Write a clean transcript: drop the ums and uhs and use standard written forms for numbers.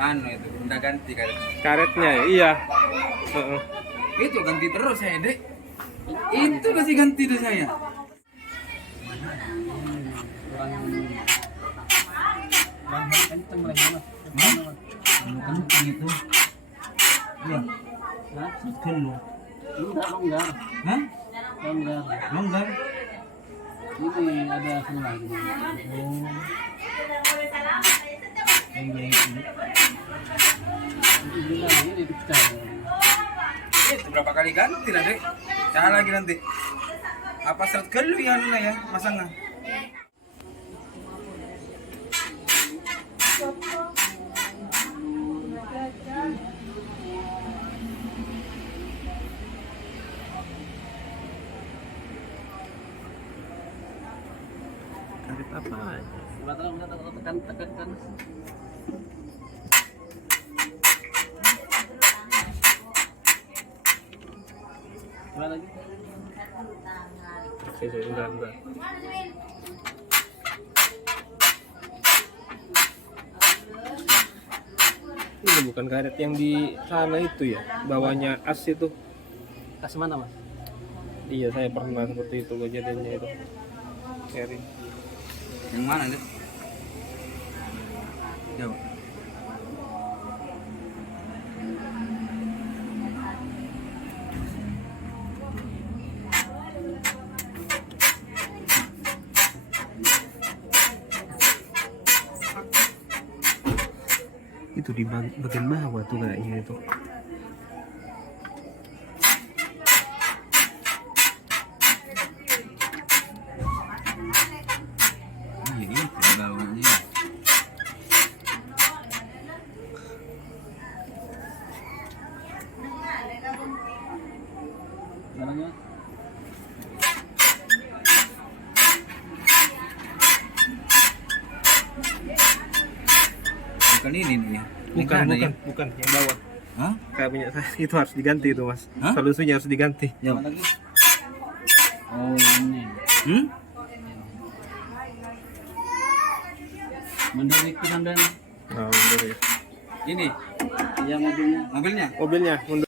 anu itu udah ganti karetnya. Karetnya ya? Iya. Heeh. Itu ganti terus saya, Dek. Itu kasih ganti tuh saya. Kenceng itu. Iya. Setel lo. Enggak, longgar. Hah? Longgar. Longgar. Ini ada semua lagi. Oh. Iya itu. Ini bilang ini dipecah. Itu berapa kali ganti lah, Dek? Cara lagi nanti. Apa seret kelu ya Nuna ya masangnya? Karet apa aja? Tekan. Coba lagi. Oke, enggak. Ini bukan karet yang di sana itu ya, bawahnya as itu. Kasih mana, Mas? Iya, saya pernah seperti itu kejadiannya itu. Carry. Yang mana, Dek? Jauh. Itu di bagian bawah tuh kayaknya itu. Iya, itu bawahnya. Caranya Bukan ini nih. Bukan Yang mana bukan yang bawah. Hah? Kayak punya saya itu harus diganti itu, Mas. Hah? Solusinya harus diganti. Ya. coba lagi. Oh, ini. Hmm? Mundur itu sampean. Oh, bener ya. Ini Iya, mobilnya. mobilnya. Mobilnya mundur.